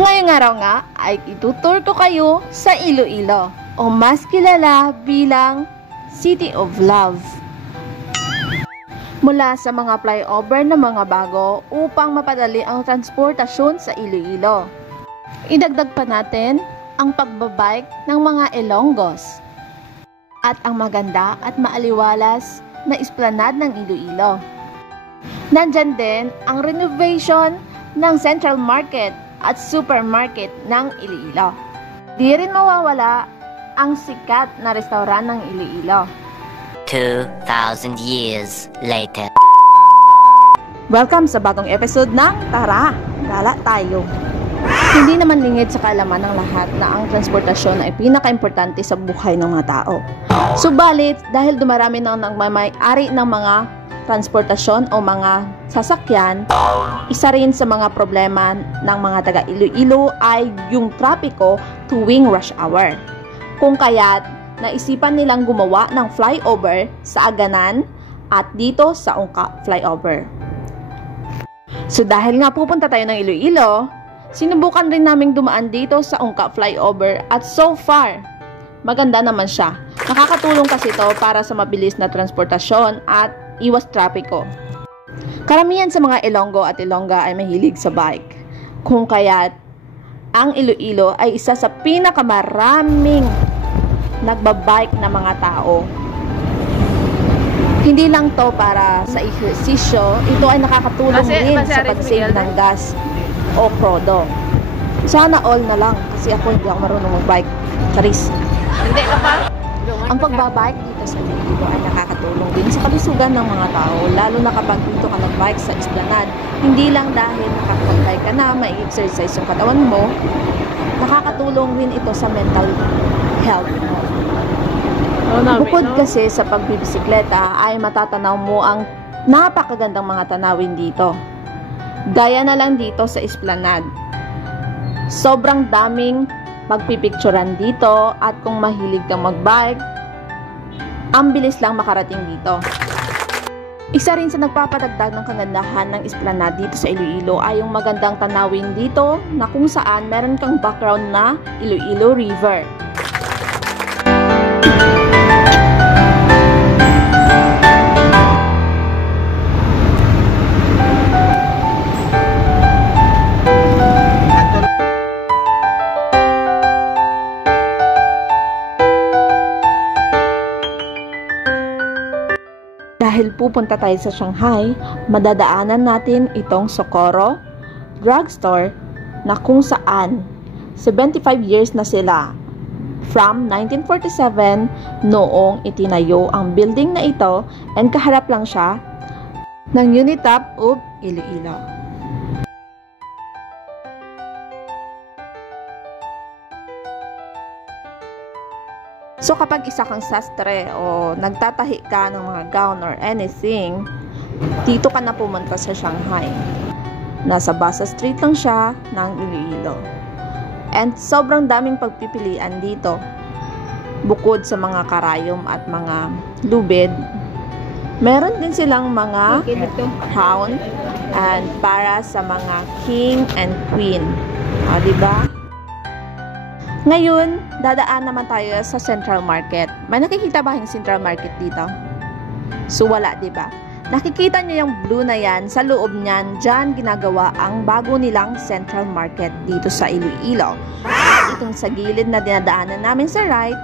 Ngayong araw nga ay itutur ko kayo sa Iloilo o mas kilala bilang City of Love. Mula sa mga flyover na mga bago upang mapadali ang transportasyon sa Iloilo. Idagdag pa natin ang pagbabike ng mga Ilonggos at ang maganda at maaliwalas na esplanade ng Iloilo. Nandyan din ang renovation ng Central Market at Supermarket ng Iloilo. Di rin mawawala ang sikat na restaurant ng Iloilo. 2,000 years later. Welcome sa bagong episode ng Tara, Gala Tayo! Hindi naman lingid sa kaalaman ng lahat na ang transportasyon ay pinaka-importante sa buhay ng mga tao. Subalit, dahil dumarami nang nagmamay-ari ng mga transportasyon o mga sasakyan, isa rin sa mga problema ng mga taga Iloilo ay yung trapiko tuwing rush hour. Kung kaya't naisipan nilang gumawa ng flyover sa Aganan at dito sa Ungka flyover. So dahil nga pupunta tayo ng Iloilo, sinubukan rin naming dumaan dito sa Ungka flyover at so far, maganda naman siya. Nakakatulong kasi ito para sa mabilis na transportasyon at iwas trapiko. Karamihan sa mga Ilonggo at Ilongga ay mahilig sa bike. Kung kaya't ang Iloilo ay isa sa pinakamaraming nagbabike na mga tao. Hindi lang to para sa ehersisyo, ito ay nakakatulong din sa pag-save ng gas o krodo. Sana all na lang kasi ako hindi ako marunong mag-bike. Charis. Hindi ka pa? Ang pagbabike dito sa Iloilo ay nakakatulong din sa kalusugan ng mga tao, lalo na kapag dito ka nag-bike sa esplanade. Hindi lang dahil nakakapag-bike ka na, may exercise yung katawan mo, nakakatulong din ito sa mental health mo. Bukod kasi sa pagbibisikleta ay matatanaw mo ang napakagandang mga tanawin dito. Gaya na lang dito sa esplanade. Sobrang daming magpipicturan dito at kung mahilig kang magbike, ang bilis lang makarating dito. Isa rin sa nagpapadagdag ng kagandahan ng esplanade dito sa Iloilo ay yung magandang tanawin dito na kung saan meron kang background na Iloilo River. Dahil pupunta tayo sa Shanghai, madadaanan natin itong Socorro Drugstore na kung saan 75 years na sila. From 1947, noong itinayo ang building na ito and kaharap lang siya ng Unitap of Iloilo. So kapag isa kang sastre o nagtatahi ka ng mga gown or anything, dito ka na pumunta sa Shanghai. Nasa Basa Street lang siya ng Iloilo. And sobrang daming pagpipilian dito. Bukod sa mga karayom at mga lubid, meron din silang mga crown and para sa mga king and queen. Diba? Ngayon, dadaan naman tayo sa Central Market. May nakikita ba yung Central Market dito? So wala, diba? Nakikita nyo yung blue na yan, sa loob niyan, dyan ginagawa ang bago nilang Central Market dito sa Iloilo. Itong sa gilid na dinadaanan namin sa right,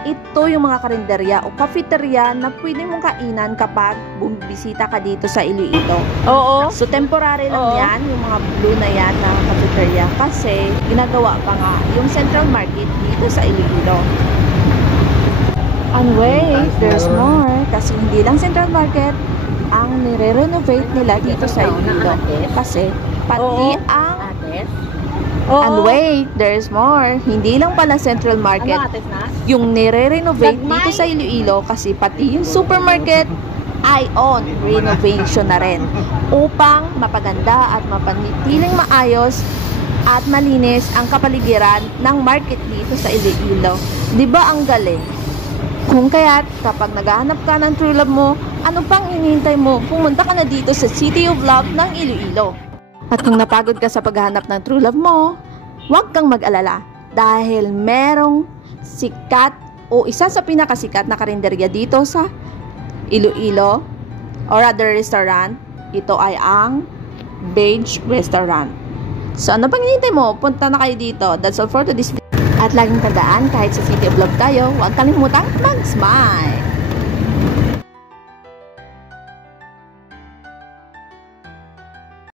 ito yung mga karinderya o cafeteria na pwede mong kainan kapag bumisita ka dito sa Iloilo. Oo. So temporary lang yan, yung mga blue na yan na cafeteria kasi ginagawa pa nga yung Central Market dito sa Iloilo. And wait, there's more. Kasi hindi lang Central Market ang nire-renovate nila dito sa Iloilo. Kasi pati ang and wait, there's more. Hindi lang pala Central Market yung nire-renovate dito sa Iloilo kasi pati yung supermarket ay on renovation na rin upang mapaganda at mapanitiling maayos at malinis ang kapaligiran ng market dito sa Iloilo. Diba ang galing? Kung kaya't kapag naghahanap ka ng true love mo, ano pang hinihintay mo? Pumunta ka na dito sa City of Love ng Iloilo. At kung napagod ka sa paghahanap ng true love mo, Huwag kang mag-alala dahil merong sikat o isa sa pinakasikat na karinderya dito sa Iloilo or other restaurant. Ito ay ang Beige Restaurant. So ano pang hinihintay mo? Punta na kayo dito. That's all for today's video. At laging tandaan, kahit sa City of Love tayo, huwag kalimutang mag-smile.